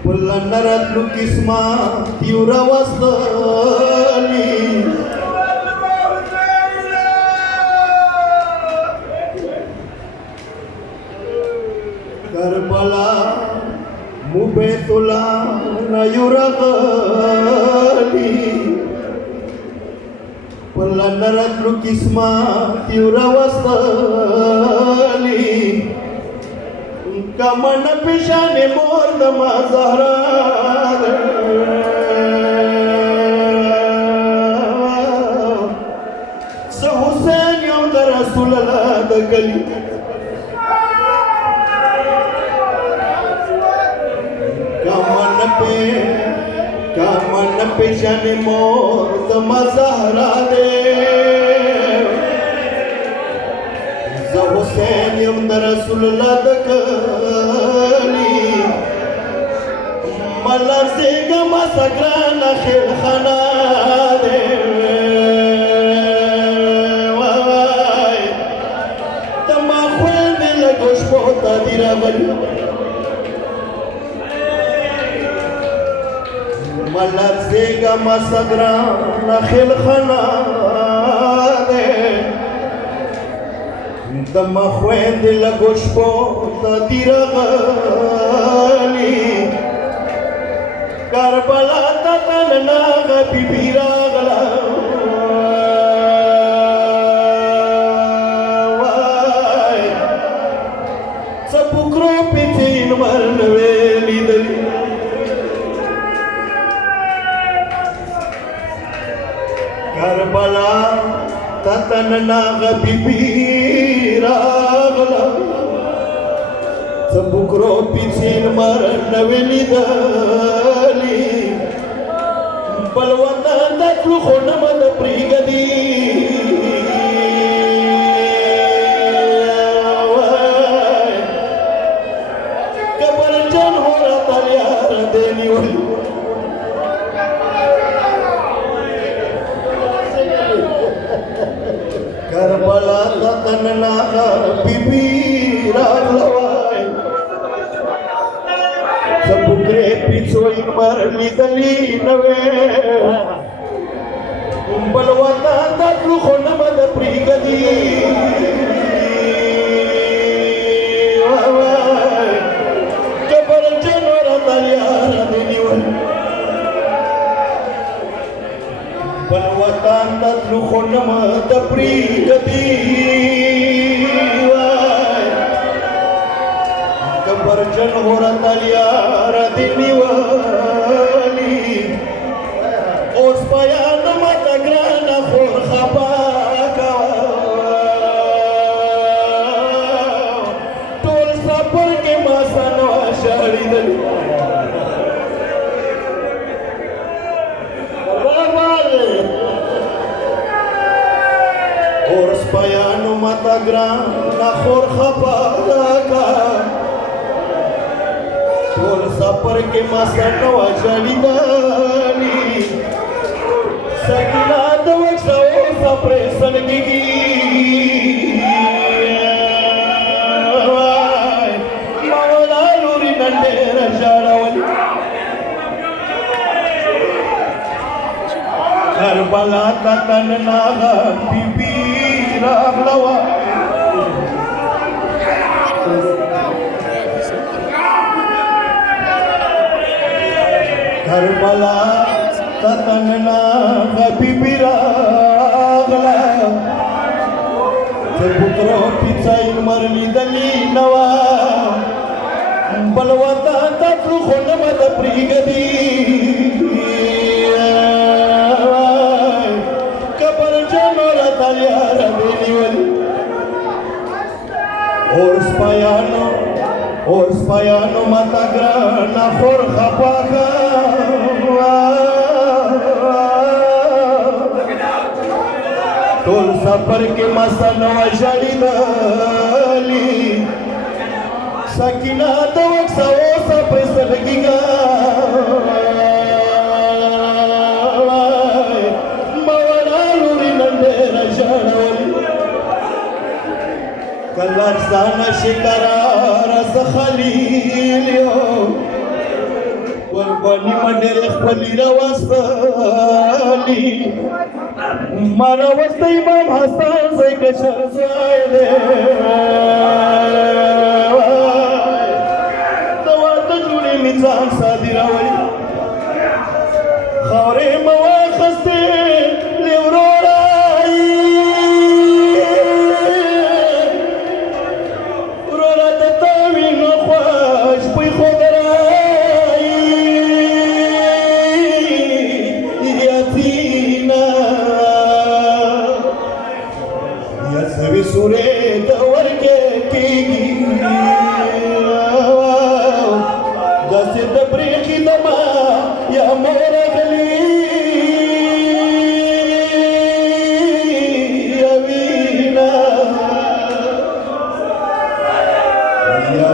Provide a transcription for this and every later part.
पुल्लन्नरत्नु किस्मा तीव्र वस्तली करबला मुबे तुला नयुरगली पुल्लन्नरत्नु किस्मा तीव्र वस्तली कमन पिशाने मोर दमा जहरा स हुसैन यौम द रसूल अल्लाह द गली कमन पिशाने मोर दमा जहरा दे हुसैन यम द रसूलुल्लाह द गली मलर से गमा सगराना खिल खाना दे वाय तमा खुल दिल गोश पोता दिरा बली मलर से गमा सगराना खिल खाना दे दमा खुएं दिल गोशपो तदीरा गली करबला ततन नाग बिबीरा गला वाय सबुक्रो पिथिन मरन वेली दली करबला ततन नाग बिबीरा गला सबुक्रो पिछिन मरन वेली दली बलवंत तत्लु खोनमद प्रिगदी कबर जन हो रहा यार देनी वाली करबला ततन नागा बिबीरा लवाय सबुक्रे पिछोइन मरली दली नवे बलवता तत्लु खोनमद प्रिगदी कबर जनवर तलियार देनीवल बलवता तत्लु खोनमद प्रिगदी कबर जनवर तलियार देनीवली ओस पयान मत ग्राना खोर खपा टोल सपर के मासन वाशाड़ी दली ओस पयान मत ग्राना खोर खपा टोल सपर के मासन वाशाड़ी दली सकिना दवक सो सपरे सनगी मवला लूरी नंदे रजारावली करबला ततन नागा बिबीरा लवा करबला ततन नाग बिबीरा गला सबुक्रो पिछाइन मरली दली नवा बलवता तत्लु खोनमद प्रिगदी कबर जनोर तलियार देनीवली और स्पायानो माता ग्राना खोर खपागा टोल सफर के मसन वाशाड़ी दली सकिना दवक सो सपरे सलगिगा मवला लूरी नंदे रजाड़वली कलर सान शिकरा रस زه خلیل یم قرباني ما ډېرې خپلې راوستلي ما راوستی امام حسن زوی کشر زوی دی د واده جوړې مې ځان سادي راوړي خاورې مه واخستې لې وروره وروره د تا وینو خوښ بوی خو د سورې د ورکې کېږي داسې د برېښې دمه یا مور غلي یا وینا یا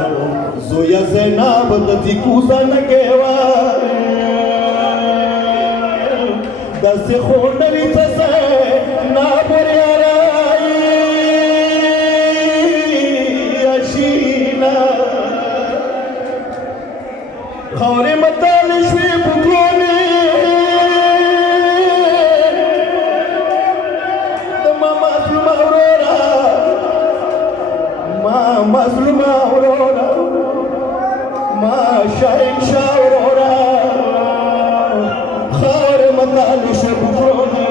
زویا زینب د دې کوزه نه کېوه داسې خونډوي څه نه پورې خاورې متالې شوې بوټونې د ما مظلومه وروره ما مظلومه وروره ما شهنشاه وروره خاورې متالې شوې بوټونې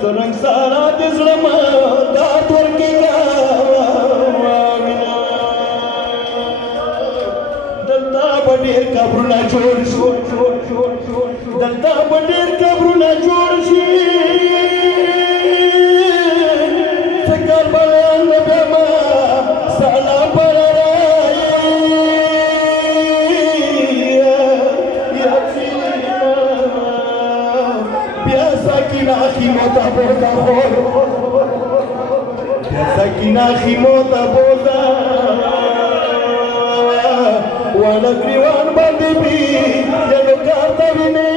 څرنګ سارا د زړه ما داد ورکېږه ډېر قبرونه جوړ شو دلته به ډېر قبرونه جوړ شي څه کربلایان به بیا ما سلام به راوایي بیا سکینه خیمو ته بوځه بیا سکینه خیمو ته بوځه وانا گریوان باندې بي یلو کارتا ویني